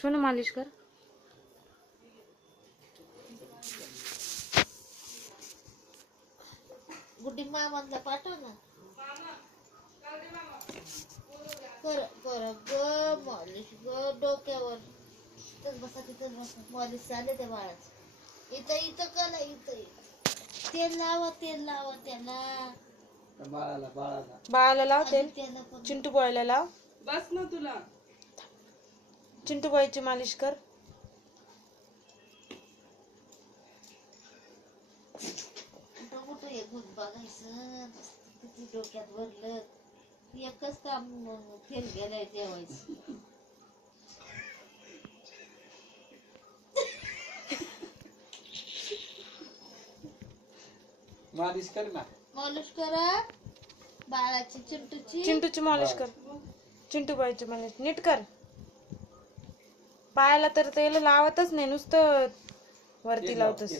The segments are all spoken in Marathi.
सोनू मालिश कर. गुड्डी मामांना पाठव ना. कर कर ग मालिश ग डोक्यावर. तिथंच बसा तिथंच बसा. मालिश चालू त्या बाळाचं. इथं इथं करा इथं. तेल लावा त्याला. बाळाला लाव तेल. चिंटू बॉयला लाव. बस ना तुला. चिंटू बॉयची मालिश कर. कुठं हे भूत बघायचं किती डोक्यात भरलं. एकच काम फेल गेलंय जेवायचं. मालिश कर ना. मालिश करा बाळाची चिंटूची मालिश कर. चिंटू बाईची मालिश नीट कर. पायाला तर तेल लावतच नाही, नुसतं वरती लावतस.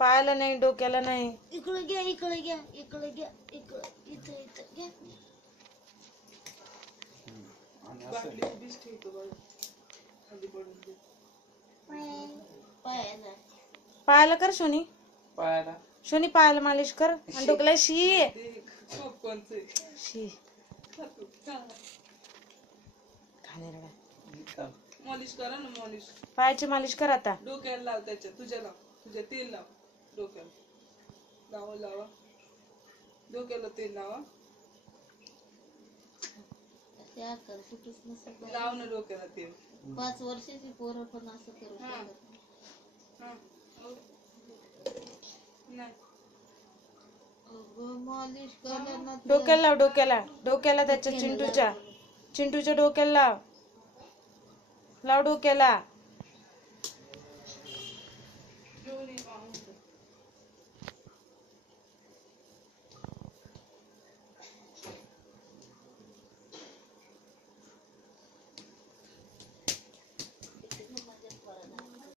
पायाला नाही, डोक्याला नाही. इकडे घ्या इकडं इथं घ्या. बाटली उभीच ठेवतो बाई. खाली पडून दे. पायाला पायाला कर शोनी. पायाला शोनी पायाला मालिश कर. आणि डोक्याला शी कोणचे शी मॉलिश करा ना. मॉलिश पायाची मालिश कर आता. डोक्याला लाव. त्याच्या तुझ्या लाव. तुझ्या तेल लाव डोक्याला. लावा डोक्याला तेल लावा. कुठेच नसत. लाव ना डोक्याला तेल. 5 वर्षाची पोरं पण असं करू शकत. नाही मालिश करा ना. डोक्याला लाव. डोक्याला त्याच्या चिंटूच्या डोक्याला लाव डोक्याला.